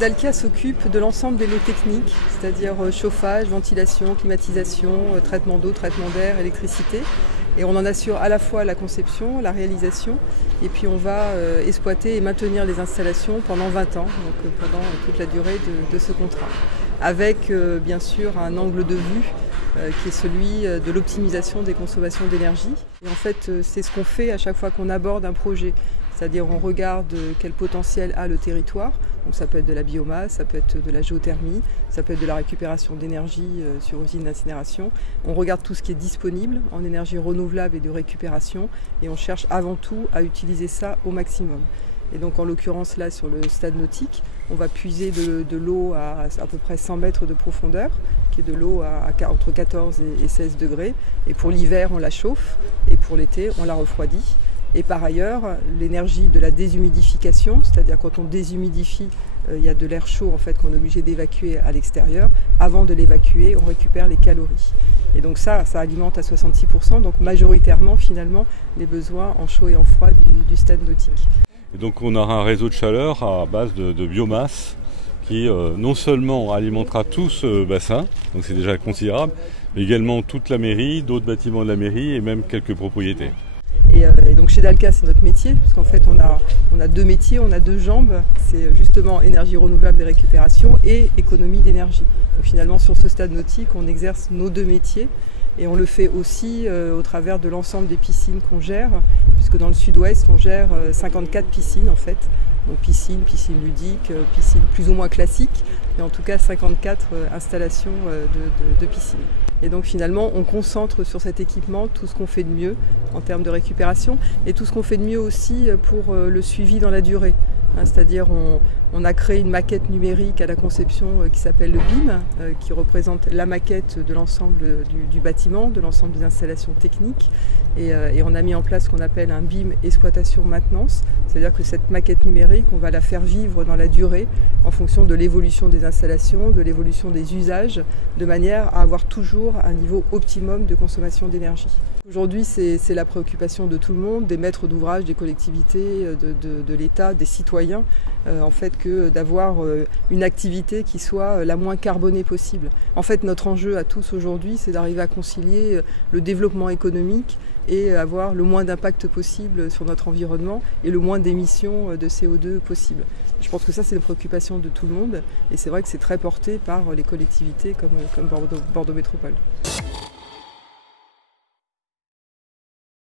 Dalkia s'occupe de l'ensemble des lots techniques, c'est-à-dire chauffage, ventilation, climatisation, traitement d'eau, traitement d'air, électricité. Et on en assure à la fois la conception, la réalisation, et puis on va exploiter et maintenir les installations pendant 20 ans, donc pendant toute la durée de ce contrat. Avec bien sûr un angle de vue qui est celui de l'optimisation des consommations d'énergie. Et en fait, c'est ce qu'on fait à chaque fois qu'on aborde un projet. C'est-à-dire on regarde quel potentiel a le territoire, donc ça peut être de la biomasse, ça peut être de la géothermie, ça peut être de la récupération d'énergie sur usine d'incinération. On regarde tout ce qui est disponible en énergie renouvelable et de récupération et on cherche avant tout à utiliser ça au maximum. Et donc en l'occurrence là sur le stade nautique, on va puiser de l'eau à peu près 100 mètres de profondeur, qui est de l'eau entre 14 et 16 degrés. Et pour l'hiver on la chauffe et pour l'été on la refroidit. Et par ailleurs, l'énergie de la déshumidification, c'est-à-dire quand on déshumidifie, il y a de l'air chaud en fait, qu'on est obligé d'évacuer à l'extérieur. Avant de l'évacuer, on récupère les calories. Et donc ça alimente à 66%, donc majoritairement finalement les besoins en chaud et en froid du stade nautique. Et donc on aura un réseau de chaleur à base de biomasse qui non seulement alimentera tout ce bassin, donc c'est déjà considérable, mais également toute la mairie, d'autres bâtiments de la mairie et même quelques propriétés. Et donc chez Dalkia, c'est notre métier, parce qu'en fait on a deux métiers, on a deux jambes, c'est justement énergie renouvelable et récupération et économie d'énergie. Donc finalement sur ce stade nautique, on exerce nos deux métiers et on le fait aussi au travers de l'ensemble des piscines qu'on gère, puisque dans le sud-ouest on gère 54 piscines en fait. Donc piscine ludique, piscine plus ou moins classique, mais en tout cas 54 installations de piscine. Et donc finalement, on concentre sur cet équipement tout ce qu'on fait de mieux en termes de récupération et tout ce qu'on fait de mieux aussi pour le suivi dans la durée. C'est-à-dire on a créé une maquette numérique à la conception qui s'appelle le BIM, qui représente la maquette de l'ensemble du bâtiment, de l'ensemble des installations techniques. Et on a mis en place ce qu'on appelle un BIM exploitation-maintenance. C'est-à-dire que cette maquette numérique, on va la faire vivre dans la durée en fonction de l'évolution des installations, de l'évolution des usages, de manière à avoir toujours un niveau optimum de consommation d'énergie. Aujourd'hui, c'est la préoccupation de tout le monde, des maîtres d'ouvrage, des collectivités, de l'État, des citoyens, en fait, que d'avoir une activité qui soit la moins carbonée possible. En fait, notre enjeu à tous aujourd'hui, c'est d'arriver à concilier le développement économique et avoir le moins d'impact possible sur notre environnement et le moins d'émissions de CO2 possible. Je pense que ça, c'est une préoccupation de tout le monde et c'est vrai que c'est très porté par les collectivités comme Bordeaux Métropole.